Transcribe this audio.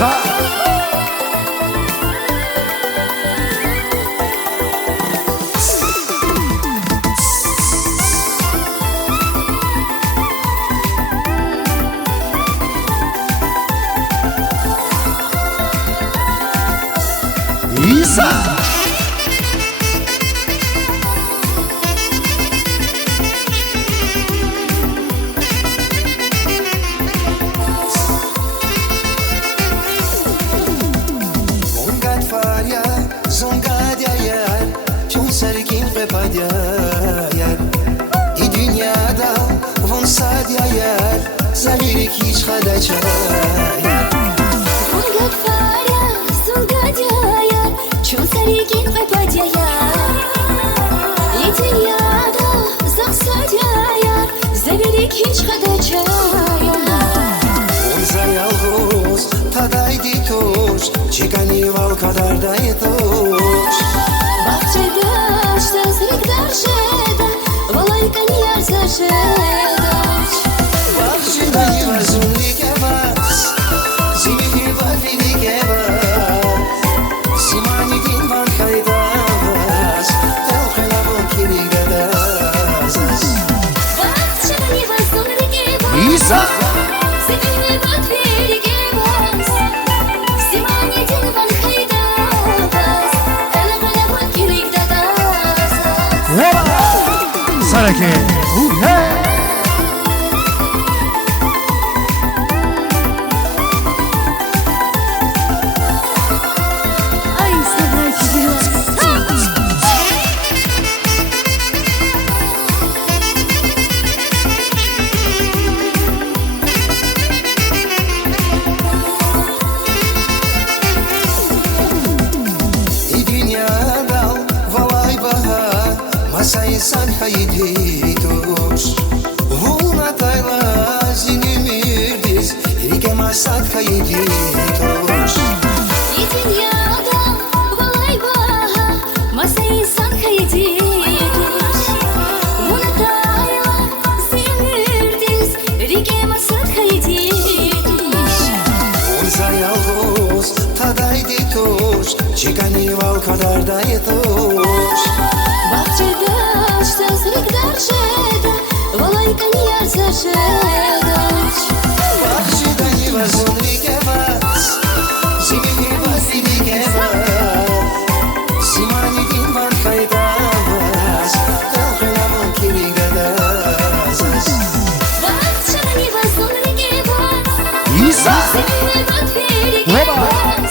Isa. Isa. Zongadia yer, çun sergin repadia yer. I dünyada von sadia yer, zalirik hiç hadaça yer. Zongadia yer, çun sergin repadia yer. I dünyada von sadia yer, zalirik hiç hadaça yer. On zayalvoz, tadaydi toş, çiganival kadar da yetoş. Bahçede yuvazunlike bas, zilhi bafilike bas. Simani din van kayda bas, telkala bokiride dazas. Isa. Saraki. Hey. Masaysan hayditos, vuna tayla zinümirdiz, rike masat hayditos. I dünyada valay baha, masaysan hayditos. Vuna tayla zinümirdiz, rike masat hayditos. On zayalvoz, tadayditos, çiganival kadar da yetoş. Bahçede sözlük darşeda, valayka niyar zaşedaç. Bahçede yuvazunlike bas, zilhi bafilike bas. Simani din van kayda bas, telkala bokiride dazas. Bahçede sözlük darşeda, Isa. zilhi bafilike bas.